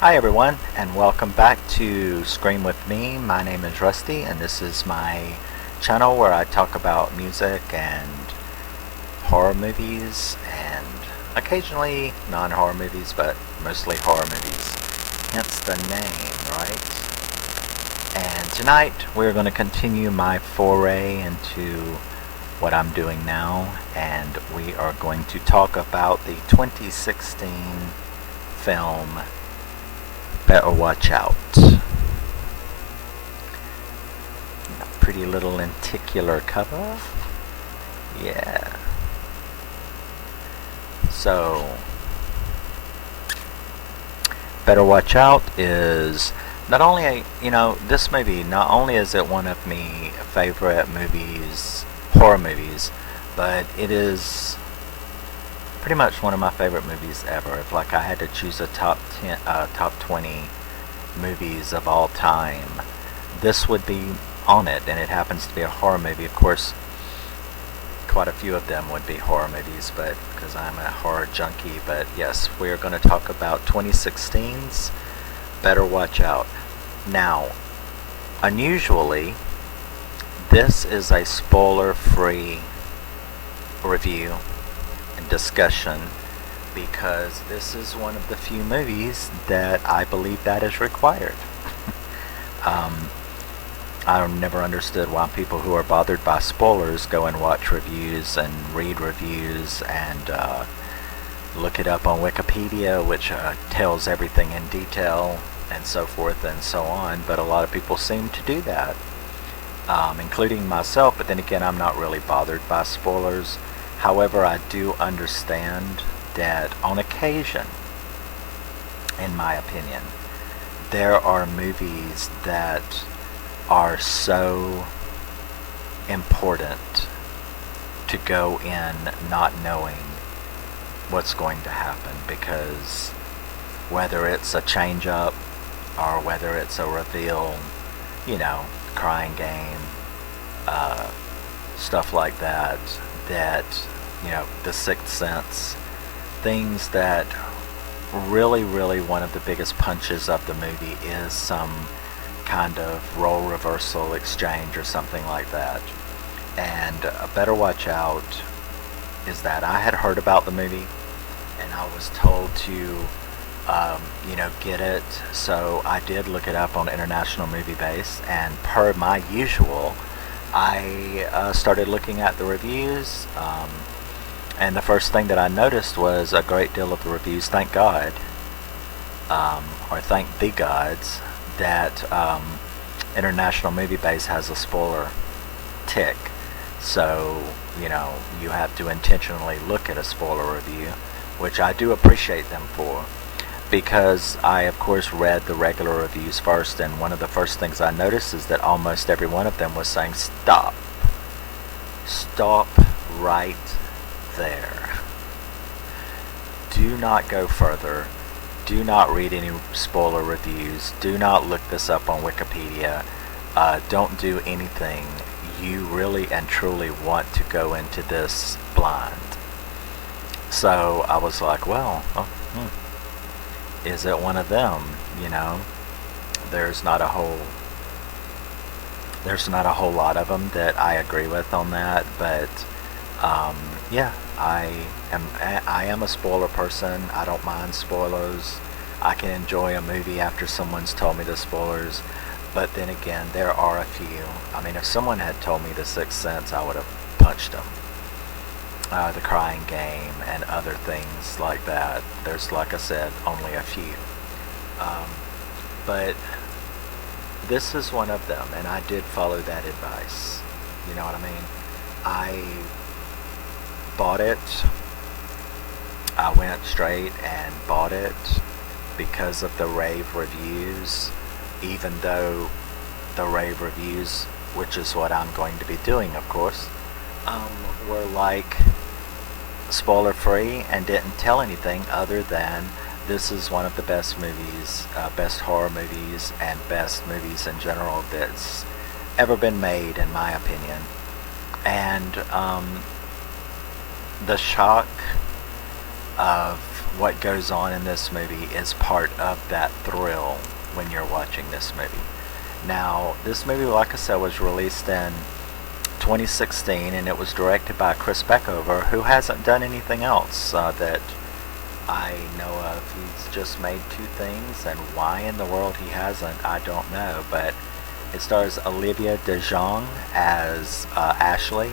Hi everyone, and welcome back to Scream With Me. My name is Rusty, and this is my channel where I talk about music and horror movies, and occasionally non-horror movies, but mostly horror movies. Hence the name, right? And tonight we're going to continue my foray into what I'm doing now, and we are going to talk about the 2016 film Better Watch Out. Pretty little lenticular cover. Yeah. So, Better Watch Out is not only this movie, not only is it one of my favorite movies, horror movies, but it is pretty much one of my favorite movies ever. If like I had to choose a top 20 movies of all time, this would be on it, and it happens to be a horror movie. Of course, quite a few of them would be horror movies, but because I'm a horror junkie. But yes, we're going to talk about 2016's Better Watch Out. Now, unusually, this is a spoiler-free review and discussion, because this is one of the few movies that I believe that is required. I never understood why people who are bothered by spoilers go and watch reviews and read reviews and look it up on Wikipedia, which tells everything in detail and so forth and so on. But a lot of people seem to do that, including myself. But then again, I'm not really bothered by spoilers. However, I do understand that on occasion, in my opinion, there are movies that are so important to go in not knowing what's going to happen, because whether it's a change up or whether it's a reveal, crying game, stuff like that, the Sixth Sense, things that really one of the biggest punches of the movie is some kind of role reversal exchange or something like that. And Better Watch Out is that I had heard about the movie, and I was told to get it, so I did look it up on International Movie Base, and per my usual, I started looking at the reviews, and the first thing that I noticed was a great deal of the reviews, thank God, or thank the gods, that International Movie Base has a spoiler tick. So, you have to intentionally look at a spoiler review, which I do appreciate them for, because I, of course, read the regular reviews first, and one of the first things I noticed is that almost every one of them was saying, stop right there. Do not go further. Do not read any spoiler reviews. Do not look this up on Wikipedia. Don't do anything. You really and truly want to go into this blind. So I was like, well, is it one of them? There's not a whole lot of them that I agree with on that, but yeah, I am a spoiler person. I don't mind spoilers. I can enjoy a movie after someone's told me the spoilers, but then again, there are a few. I mean, if someone had told me The Sixth Sense, I would have punched them. The Crying Game and other things like that. There's, like I said, only a few. But this is one of them, and I did follow that advice. You know what I mean? I bought it. I went straight and bought it because of the rave reviews, even though the rave reviews, which is what I'm going to be doing, of course, were like spoiler free and didn't tell anything other than this is one of the best movies, best horror movies, and best movies in general that's ever been made, in my opinion. And the shock of what goes on in this movie is part of that thrill when you're watching this movie. Now, this movie, like I said, was released in 2016, and it was directed by Chris Peckover, who hasn't done anything else that I know of. He's just made 2 things, and why in the world he hasn't, I don't know. But it stars Olivia DeJonge as Ashley,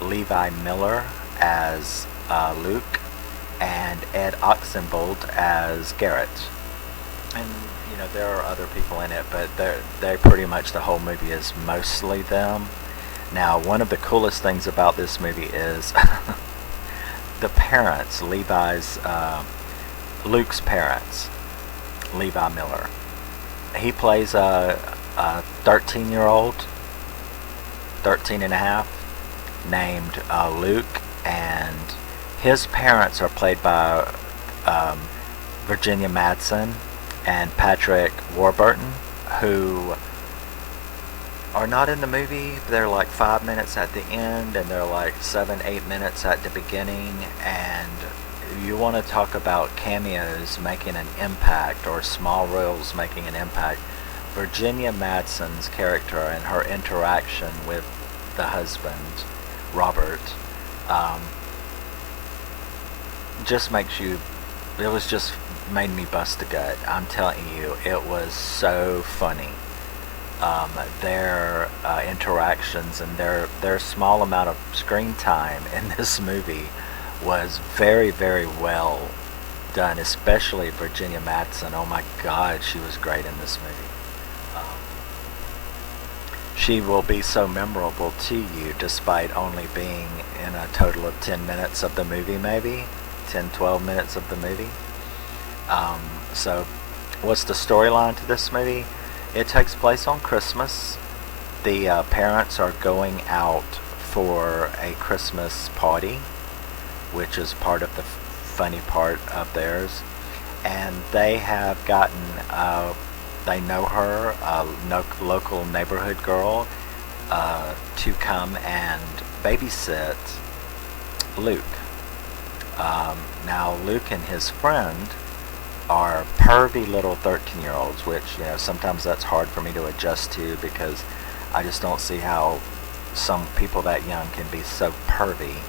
Levi Miller as Luke, and Ed Oxenbould as Garrett. And you know, there are other people in it, but they pretty much, the whole movie is mostly them. Now, one of the coolest things about this movie is the parents, Luke's parents, Levi Miller. He plays a 13-year-old, 13 and a half, named Luke, and his parents are played by Virginia Madsen and Patrick Warburton, who are not in the movie. They're like 5 minutes at the end, and they're like 7-8 minutes at the beginning. And you want to talk about cameos making an impact, or small roles making an impact. Virginia Madsen's character and her interaction with the husband, Robert, just makes you, it was just made me bust a gut. I'm telling you, it was so funny. Their interactions and their small amount of screen time in this movie was very, very well done, especially Virginia Madsen. Oh my God, she was great in this movie. She will be so memorable to you despite only being in a total of 10 minutes of the movie, maybe 10-12 minutes of the movie. So what's the storyline to this movie? It takes place on Christmas. The parents are going out for a Christmas party, which is part of the funny part of theirs. And they have gotten, they know her, a local neighborhood girl, to come and babysit Luke. Now, Luke and his friend are pervy little 13-year-olds, which, you know, sometimes that's hard for me to adjust to, because I just don't see how some people that young can be so pervy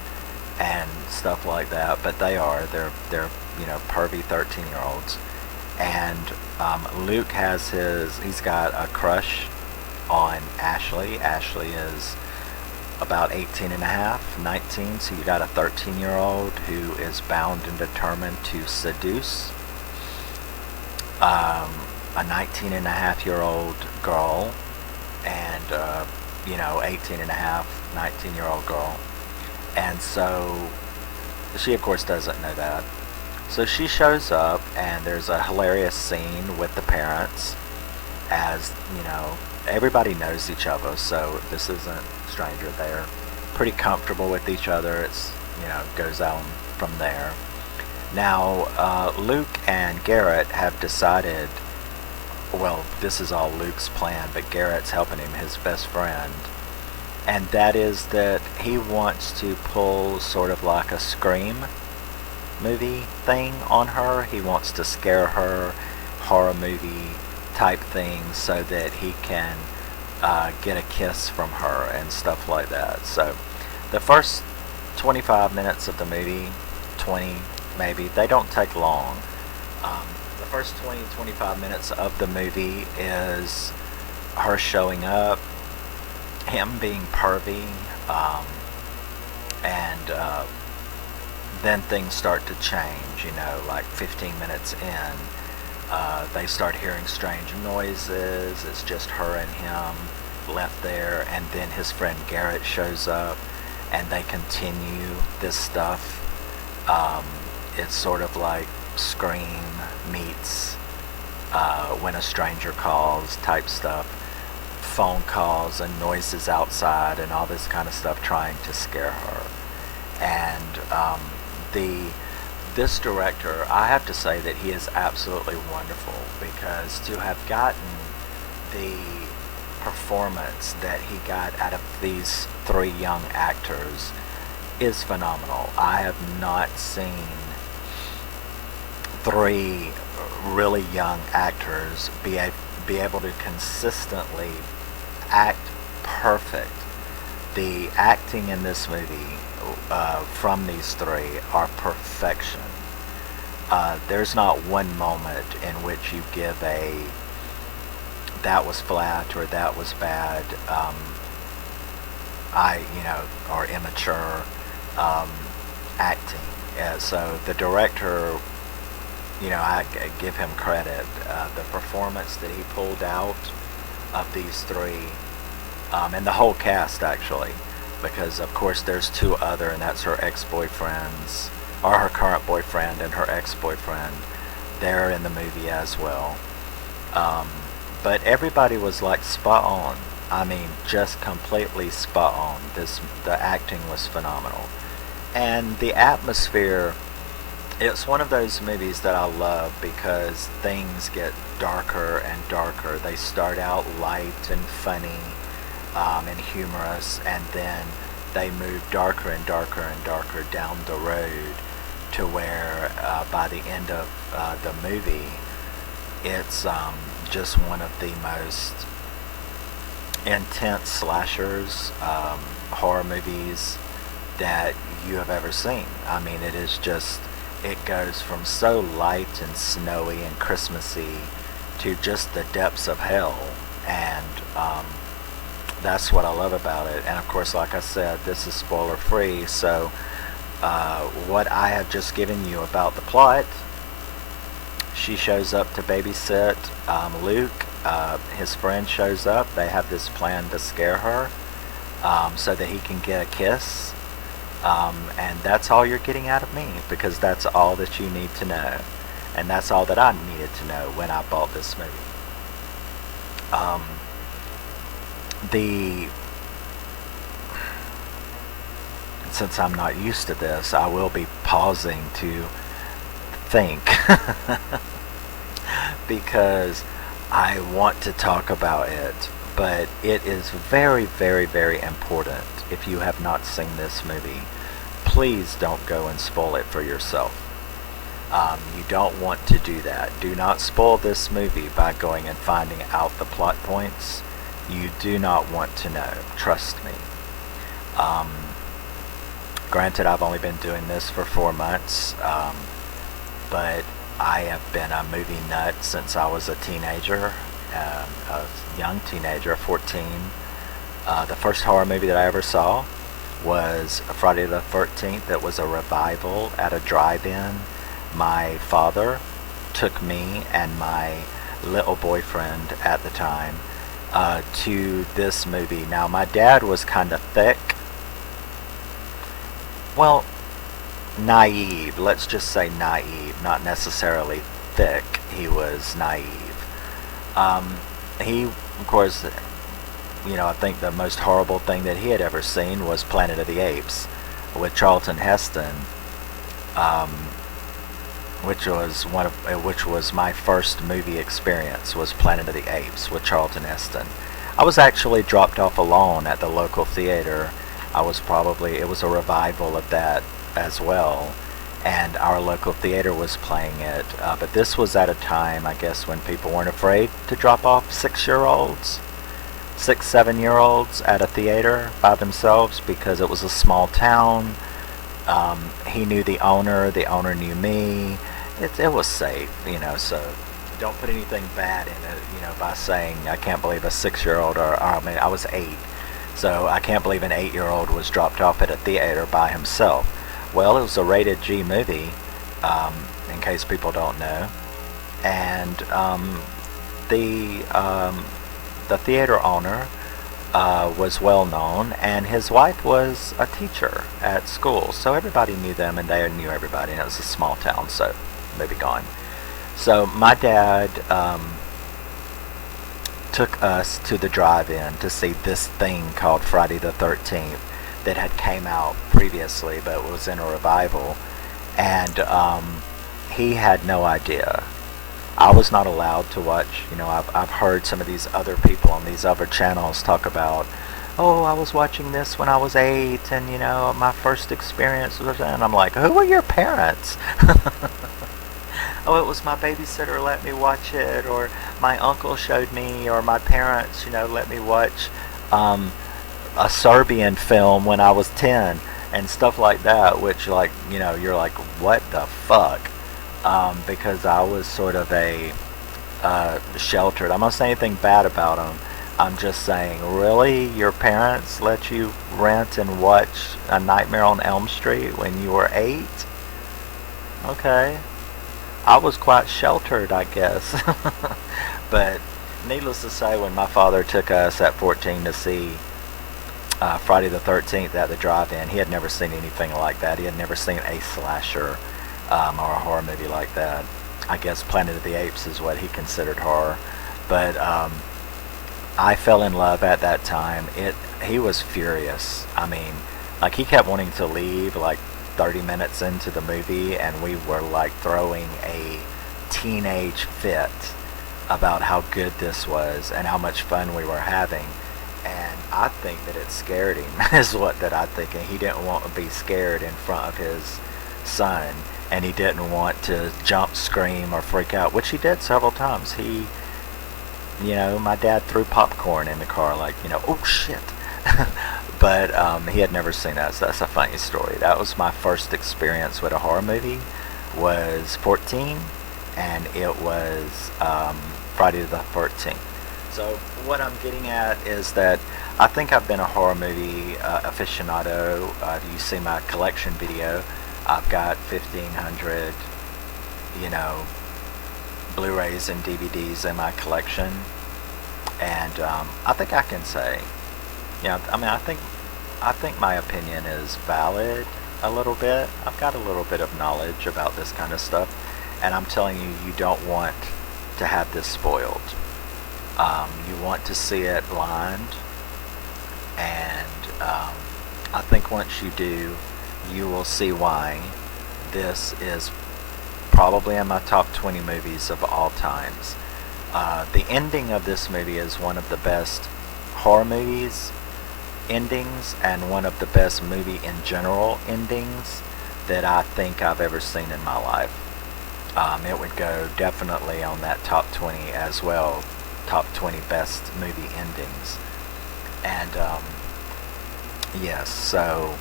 and stuff like that. But they are. They're you know, pervy 13-year-olds. And Luke has he's got a crush on Ashley. Ashley is about 18 and a half, 19, so you got a 13-year-old who is bound and determined to seduce a 19 and a half year old girl, and you know, 18 and a half, 19-year-old girl. And so she of course doesn't know that. So she shows up, and there's a hilarious scene with the parents, as you know, everybody knows each other, so this isn't stranger. They're pretty comfortable with each other. It's, you know, goes on from there. Now, Luke and Garrett have decided, well, this is all Luke's plan, but Garrett's helping him, his best friend, and that is that he wants to pull sort of like a Scream movie thing on her. He wants to scare her, horror movie type thing, so that he can get a kiss from her and stuff like that. So the first 25 minutes of the movie, 20 maybe, they don't take long. The first 20-25 minutes of the movie is her showing up, him being pervy, and then things start to change. You know, like 15 minutes in, they start hearing strange noises. It's just her and him left there, and then his friend Garrett shows up, and they continue this stuff. It's sort of like Scream meets When a Stranger Calls type stuff. Phone calls and noises outside and all this kind of stuff trying to scare her. And this director, I have to say that he is absolutely wonderful, because to have gotten the performance that he got out of these 3 young actors is phenomenal. I have not seen three really young actors be able to consistently act perfect. The acting in this movie from these three are perfection. There's not one moment in which you give a that was flat or that was bad, or immature um, acting. So the director, I give him credit. The performance that he pulled out of these three, and the whole cast actually, because of course there's two other, and that's her ex-boyfriends, or her current boyfriend and her ex-boyfriend. They're in the movie as well. But everybody was like spot on. I mean, just completely spot on. The acting was phenomenal. And the atmosphere, it's one of those movies that I love because things get darker and darker. They start out light and funny, and humorous, and then they move darker and darker and darker down the road to where by the end of the movie, it's just one of the most intense slashers, horror movies that you have ever seen. I mean, it goes from so light and snowy and Christmassy to just the depths of hell, and that's what I love about it. And of course, like I said, this is spoiler free, so what I have just given you about the plot: she shows up to babysit Luke. His friend shows up. They have this plan to scare her so that he can get a kiss. And that's all you're getting out of me, because that's all that you need to know. And that's all that I needed to know when I bought this movie. Since I'm not used to this, I will be pausing to think because I want to talk about it, but it is very, very, very important. If you have not seen this movie, please don't go and spoil it for yourself. You don't want to do that. Do not spoil this movie by going and finding out the plot points. You do not want to know. Trust me. Granted, I've only been doing this for 4 months, but I have been a movie nut since I was a teenager, a young teenager, 14. The first horror movie that I ever saw was Friday the 13th. It was a revival at a drive-in. My father took me and my little boyfriend at the time to this movie. Now, my dad was kind of thick. Well, naive. Let's just say naive. Not necessarily thick. He was naive. He, of course, I think the most horrible thing that he had ever seen was Planet of the Apes with Charlton Heston, which was my first movie experience, was Planet of the Apes with Charlton Heston. I was actually dropped off alone at the local theater. It was a revival of that as well, and our local theater was playing it, but this was at a time, I guess, when people weren't afraid to drop off 6-7-year-olds at a theater by themselves, because it was a small town. He knew the owner knew me. It was safe, so don't put anything bad in it, by saying I can't believe a 6-year-old, I was 8, so I can't believe an 8-year-old was dropped off at a theater by himself. Well, it was a rated G movie, in case people don't know, and the theater owner was well known, and his wife was a teacher at school, so everybody knew them and they knew everybody, and it was a small town, so maybe gone. So my dad took us to the drive-in to see this thing called Friday the 13th that had came out previously but was in a revival, and he had no idea. I was not allowed to watch. I've heard some of these other people on these other channels talk about, oh, I was watching this when I was 8, and my first experience was, and I'm like, who were your parents? oh, it was my babysitter let me watch it, or my uncle showed me, or my parents, let me watch um, a Serbian film when I was 10 and stuff like that, which, like, you're like, what the fuck? Because I was sort of a sheltered. I'm not saying anything bad about them. I'm just saying, really? Your parents let you rent and watch A Nightmare on Elm Street when you were 8? Okay. I was quite sheltered, I guess. But needless to say, when my father took us at 14 to see Friday the 13th at the drive-in, he had never seen anything like that. He had never seen a slasher or a horror movie like that. I guess Planet of the Apes is what he considered horror. But I fell in love at that time. He was furious. I mean, like, he kept wanting to leave like 30 minutes into the movie, and we were like throwing a teenage fit about how good this was and how much fun we were having. And I think that it scared him is what that I'm thinking. He didn't want to be scared in front of his son, and he didn't want to jump, scream, or freak out, which he did several times. My dad threw popcorn in the car, like, oh shit. But he had never seen that, so that's a funny story. That was my first experience with a horror movie, was 14, and it was Friday the 13th. So what I'm getting at is that I think I've been a horror movie aficionado. You see my collection video. I've got 1,500, Blu-rays and DVDs in my collection, and I think I can say, I think my opinion is valid a little bit. I've got a little bit of knowledge about this kind of stuff, and I'm telling you, you don't want to have this spoiled. You want to see it blind, and I think once you do, you will see why this is probably in my top 20 movies of all times. The ending of this movie is one of the best horror movies endings, and one of the best movie in general endings that I think I've ever seen in my life. It would go definitely on that top 20 as well, top 20 best movie endings. And yes, so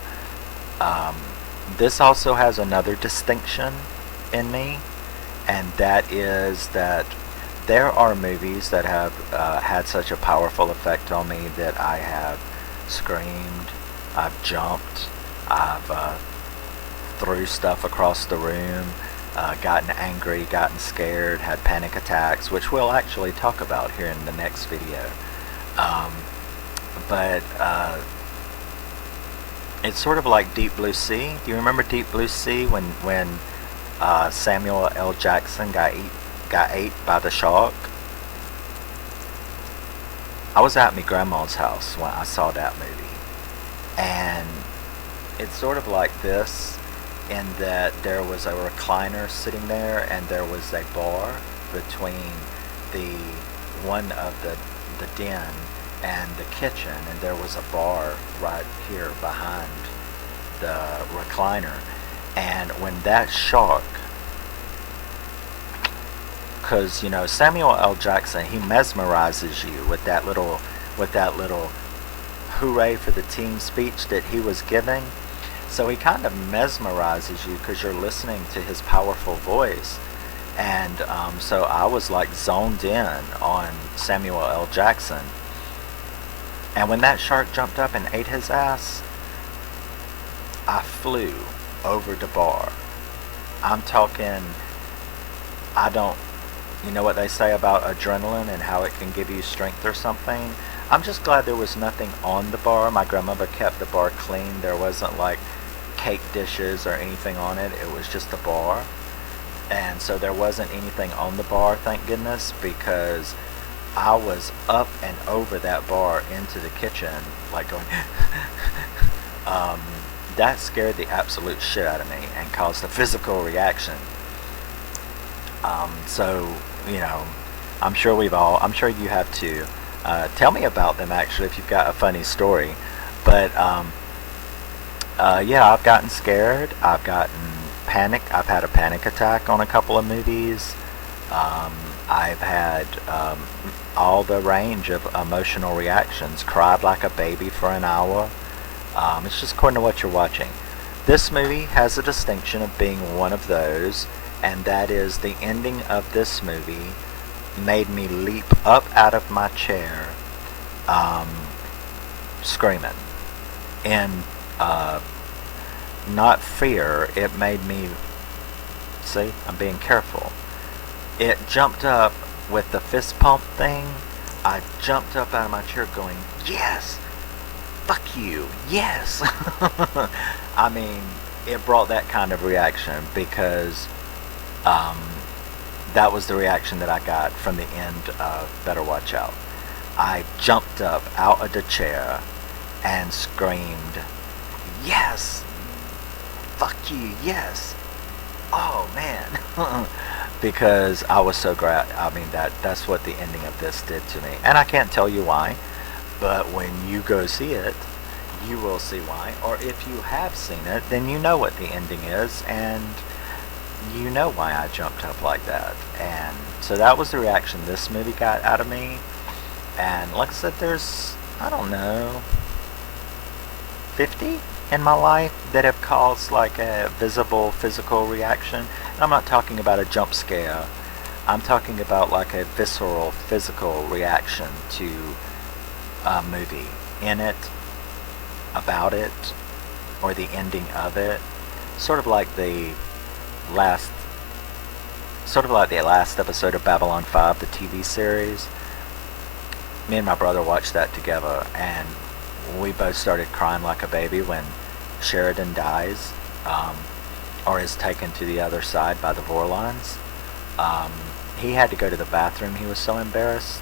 this also has another distinction in me, and that is that there are movies that have had such a powerful effect on me that I have screamed, I've jumped, I've threw stuff across the room, gotten angry, gotten scared, had panic attacks, which we'll actually talk about here in the next video. But it's sort of like Deep Blue Sea. Do you remember Deep Blue Sea when Samuel L. Jackson got ate by the shark? I was at my grandma's house when I saw that movie, and it's sort of like this in that there was a recliner sitting there, and there was a bar between one of the den and the kitchen, and there was a bar right here behind the recliner. And when that shark, because Samuel L. Jackson, he mesmerizes you with that little hooray for the team speech that he was giving. So he kind of mesmerizes you because you're listening to his powerful voice. And so I was like zoned in on Samuel L. Jackson. And when that shark jumped up and ate his ass, I flew over the bar. I'm talking, you know what they say about adrenaline and how it can give you strength or something? I'm just glad there was nothing on the bar. My grandmother kept the bar clean. There wasn't like cake dishes or anything on it. It was just a bar. And so there wasn't anything on the bar, thank goodness, because I was up and over that bar into the kitchen, like going, that scared the absolute shit out of me and caused a physical reaction. So, I'm sure you have too. Tell me about them, actually, if you've got a funny story. But, yeah, I've gotten scared. I've gotten I've had a panic attack on a couple of movies. I've had all the range of emotional reactions. Cried like a baby for an hour. It's just according to what you're watching. This movie has a distinction of being one of those, and that is the ending of this movie made me leap up out of my chair, screaming. And not fear, it made me, see, I'm being careful. It jumped up with the fist pump thing. I jumped up out of my chair going, yes! Fuck you, yes! I mean, it brought that kind of reaction because that was the reaction that I got from the end of Better Watch Out. I jumped up out of the chair and screamed, yes! Fuck you, yes! Oh, man. Because I was so glad. I mean, that's what the ending of this did to me. And I can't tell you why, but when you go see it, you will see why. Or if you have seen it, then you know what the ending is, and you know why I jumped up like that. And so that was the reaction this movie got out of me. And like I said, there's, I don't know, 50 in my life that have caused like a visible physical reaction. And I'm not talking about a jump scare. I'm talking about like a visceral physical reaction to a movie, in it, about it, or the ending of it. Sort of like the last episode of Babylon 5, the TV series. Me and my brother watched that together, and we both started crying like a baby when Sheridan dies, or is taken to the other side by the Vorlons. He had to go to the bathroom. He was so embarrassed,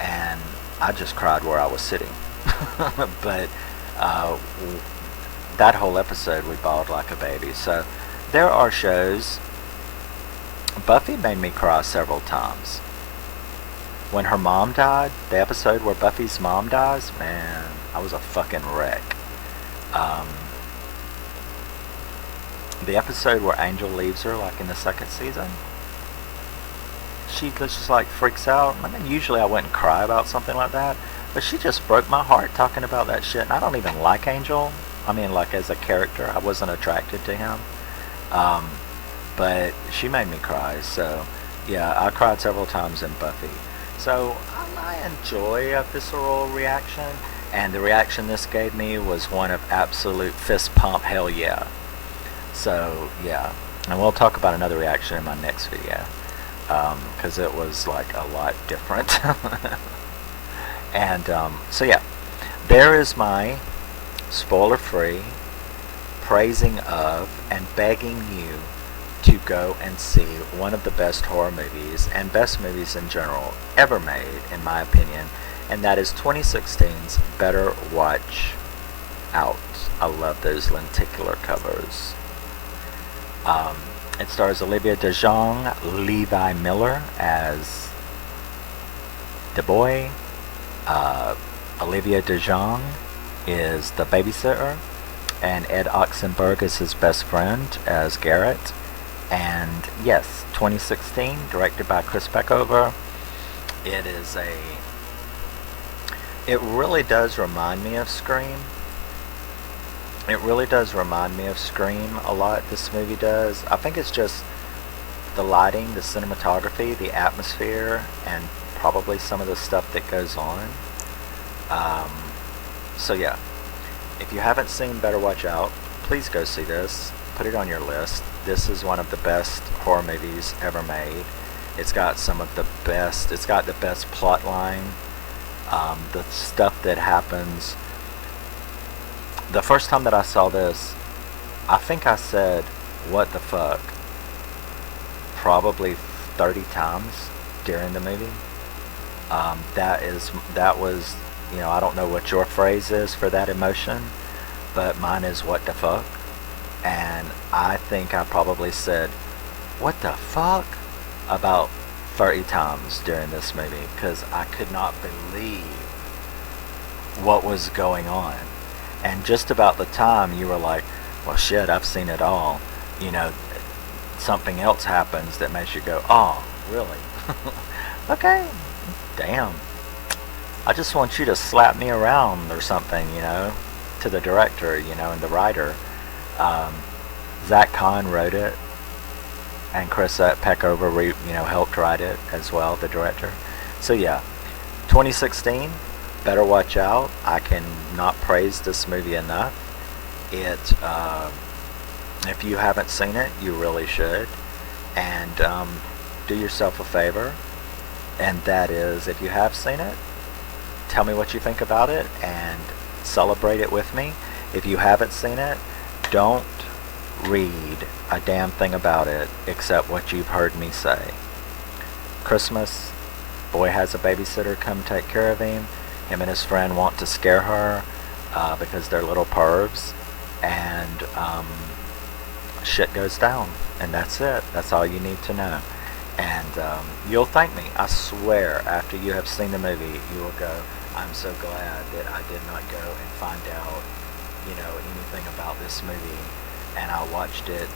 and I just cried where I was sitting. But that whole episode we bawled like a baby. So there are shows. Buffy made me cry several times. When her mom died, the episode where Buffy's mom dies, man, I was a fucking wreck. The episode where Angel leaves her, like in the second season, she just like freaks out. I mean, usually I wouldn't cry about something like that, but she just broke my heart talking about that shit. And I don't even like Angel. I mean, like as a character, I wasn't attracted to him. But she made me cry. So yeah, I cried several times in Buffy. So I enjoy a visceral reaction, and the reaction this gave me was one of absolute fist pump hell yeah. So yeah, and we'll talk about another reaction in my next video, because it was like a lot different. And so yeah, there is my spoiler-free praising of and begging you to go and see one of the best horror movies and best movies in general ever made, in my opinion, and that is 2016's Better Watch Out. I love those lenticular covers. It stars Olivia DeJonge, Levi Miller as the boy. Olivia DeJonge is the babysitter, and Ed Oxenbould is his best friend as Garrett. And yes, 2016, directed by Chris Peckover. It really does remind me of Scream. It really does remind me of Scream a lot, this movie does. I think it's just the lighting, the cinematography, the atmosphere, and probably some of the stuff that goes on. So yeah, if you haven't seen Better Watch Out, please go see this. Put it on your list. This is one of the best horror movies ever made. It's got some of the best, it's got the best plot line. The stuff that happens. The first time that I saw this, I think I said, what the fuck, probably 30 times during the movie. That was, you know, I don't know what your phrase is for that emotion, but mine is what the fuck. And I think I probably said, what the fuck, about 30 times during this movie, because I could not believe what was going on. And just about the time you were like, well shit, I've seen it all. You know, something else happens that makes you go, oh, really? Okay, damn. I just want you to slap me around or something, to the director, and the writer. Zack Kahn wrote it, and Chris Peckover, helped write it as well, the director. So yeah, 2016, better watch out. I cannot praise this movie enough. If you haven't seen it, you really should. And do yourself a favor, and that is, if you have seen it, tell me what you think about it and celebrate it with me. If you haven't seen it, don't read a damn thing about it except what you've heard me say. Christmas, boy has a babysitter come take care of him. Him and his friend want to scare her because they're little pervs, and shit goes down, and that's it. That's all you need to know. And you'll thank me. I swear, after you have seen the movie, you will go, I'm so glad that I did not go and find out, anything about this movie, and I watched it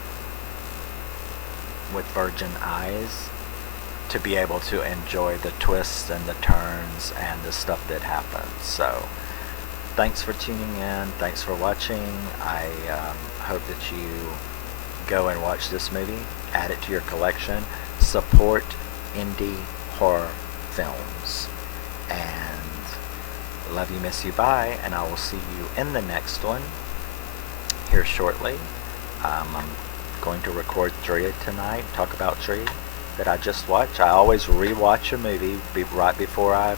with virgin eyes to be able to enjoy the twists and the turns and the stuff that happens. So, thanks for tuning in. Thanks for watching. I hope that you go and watch this movie, add it to your collection, support indie horror films, and love you, miss you, bye, and I will see you in the next one here shortly. I'm going to record Tree tonight, talk about Tree that I just watched. I always rewatch a movie right before I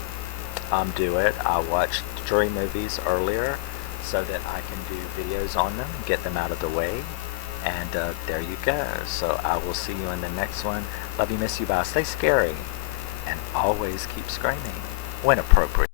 do it. I watched 3 movies earlier so that I can do videos on them, get them out of the way. And there you go. So I will see you in the next one. Love you, miss you, bye. Stay scary. And always keep screaming when appropriate.